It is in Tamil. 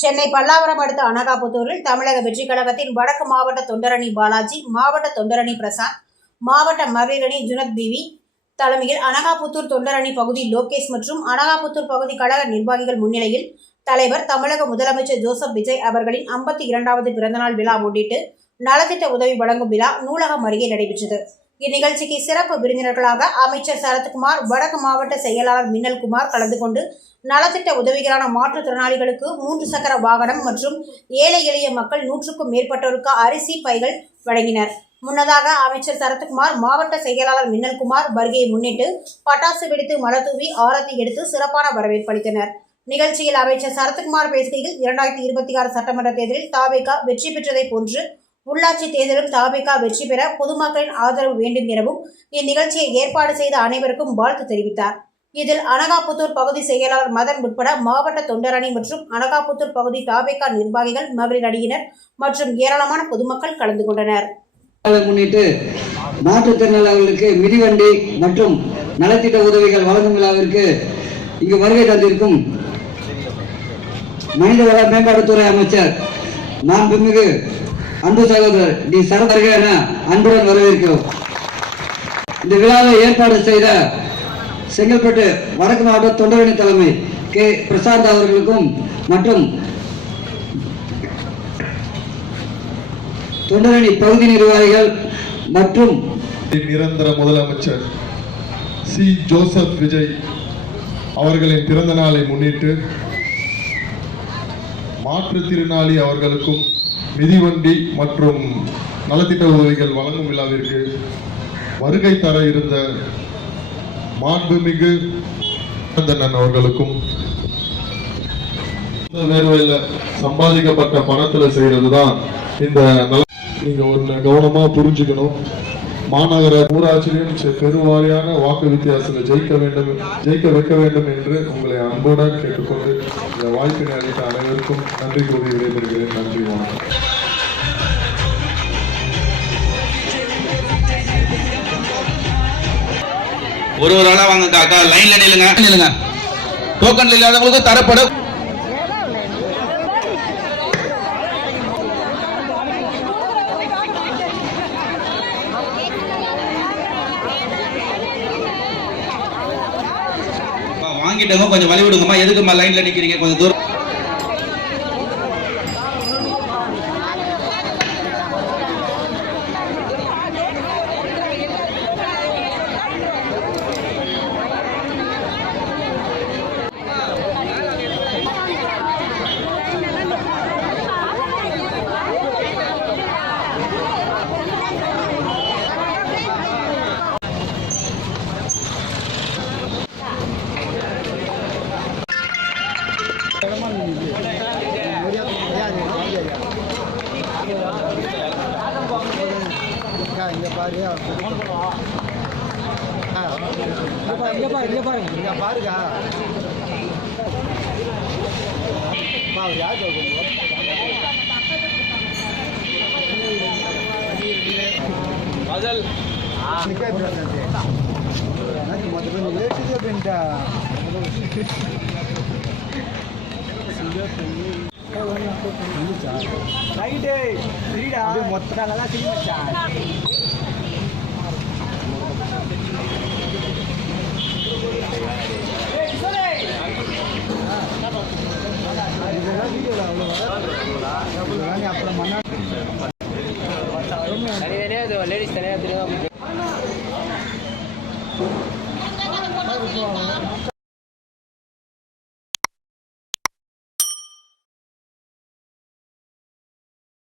சென்னை பல்லாவரம் அடுத்த அனகாபுத்தூரில் தமிழக வெற்றிக் கழகத்தின் வடக்கு மாவட்ட தொண்டரணி பாலாஜி, மாவட்ட தொண்டரணி பிரசாந்த், மாவட்ட மகளிரணி ஜுனத் பிவி தலைமையில் அனகாபுத்தூர் தொண்டரணி பகுதி லோகேஷ் மற்றும் அனகாபுத்தூர் பகுதி கழக நிர்வாகிகள் முன்னிலையில் தலைவர் தமிழக முதலமைச்சர் ஜோசப் விஜய் அவர்களின் 52வது பிறந்தநாள் விழா முன்னிட்டு நலத்திட்ட உதவி வழங்கும் விழா நூலகம் அருகே நடைபெற்றது. இந்நிகழ்ச்சிக்கு சிறப்பு விருந்தினர்களாக அமைச்சர் சரத்குமார், வடக்கு மாவட்ட செயலாளர் மின்னல்குமார் கலந்து கொண்டு நலத்திட்ட உதவிகளான மாற்றுத்திறனாளிகளுக்கு 3 சக்கர வாகனம் மற்றும் ஏழை எளிய மக்கள் 100க்கும் மேற்பட்டோருக்கு அரிசி பைகள் வழங்கினர். முன்னதாக அமைச்சர் சரத்குமார், மாவட்ட செயலாளர் மின்னல்குமார் வருகையை முன்னிட்டு பட்டாசு வெடித்து மலர்தூவி ஆரத்தி எடுத்து சிறப்பான வரவேற்பு அளித்தனர். நிகழ்ச்சியில் அமைச்சர் சரத்குமார் பேசுகையில் 2026 சட்டமன்ற தேர்தலில் தவேக வெற்றி பெற்றதை போன்று உள்ளாட்சி தேர்தலும் தவேக வெற்றி பெற பொதுமக்களின் ஆதரவு வேண்டும் எனவும் இந்நிகழ்ச்சியை ஏற்பாடு செய்த அனைவருக்கும் வாழ்த்து தெரிவித்தார். இதில் அனகாபுத்தூர் பகுதி செயலாளர் மதன் உட்பட மாவட்ட தொண்டரணி மற்றும் அனகாபுத்தூர் பகுதி தவேக நிர்வாகிகள், மகளிர் அணியினர் மற்றும் ஏராளமான பொதுமக்கள் கலந்து கொண்டனர். முன்னிட்டு மாற்றுத்திறனாளர்களுக்கு மிதிவண்டி மற்றும் நலத்திட்ட உதவிகள் வழங்கும் விழாவிற்கு இங்கு வருகை தந்திருக்கும் மனிதவள மேம்பாட்டுத்துறை அமைச்சர் மாண்புமிகு அன்பு சகோதரர் டி சரத் என அன்புடன் வரவேற்கிறோம். இந்த விழாவை ஏற்பாடு செய்த செங்கல்பட்டு வடக்கு மாவட்ட தொண்டரணி தலைமை கே பிரசாந்த் அவர்களுக்கும் மற்றும் தொண்டரணி பகுதி நிர்வாகிகள் மற்றும் நிரந்தர முதலமைச்சர் சி ஜோசப் விஜய் அவர்களின் பிறந்த நாளை முன்னிட்டு மாற்றுத்திறனாளி அவர்களுக்கும் மிதிவண்டி மற்றும் நலத்திட்ட உதவிகள் வழங்கும் விழாவிற்கு வருகை தர இருந்த மாண்புமிகு அவர்களுக்கும் வேர்வையில் சம்பாதிக்கப்பட்ட பணத்தில் செய்யறது தான் இந்த நீங்க ஒன்று கவனமா புரிஞ்சுக்கணும். மாநகர ஊராட்சியிலும் பெருவாரியான வாக்கு வித்தியாசத்தில் ஜெயிக்க வைக்க வேண்டும் என்று உங்களை அன்புடன் கேட்டுக்கொண்டு இந்த வாய்ப்பினை அளித்த அனைவருக்கும் நன்றி கூறி விடைபெறுகிறேன். நன்றி, வணக்கம். ஒரு ஆளா வாங்க காக்கா, லைன்ல நில்லுங்க. டோக்கன் இல்லாதவங்களுக்கு தரப்படும். வாங்கிட்டவங்க கொஞ்சம் வழி விடுங்கம்மா. எதுக்குமா லைன்ல நிக்கிறீங்க? கொஞ்சம் தூரம். இங்க பாருங்க, யார் மொத்தம் அப்புறம் லேடிஸ் தனியாக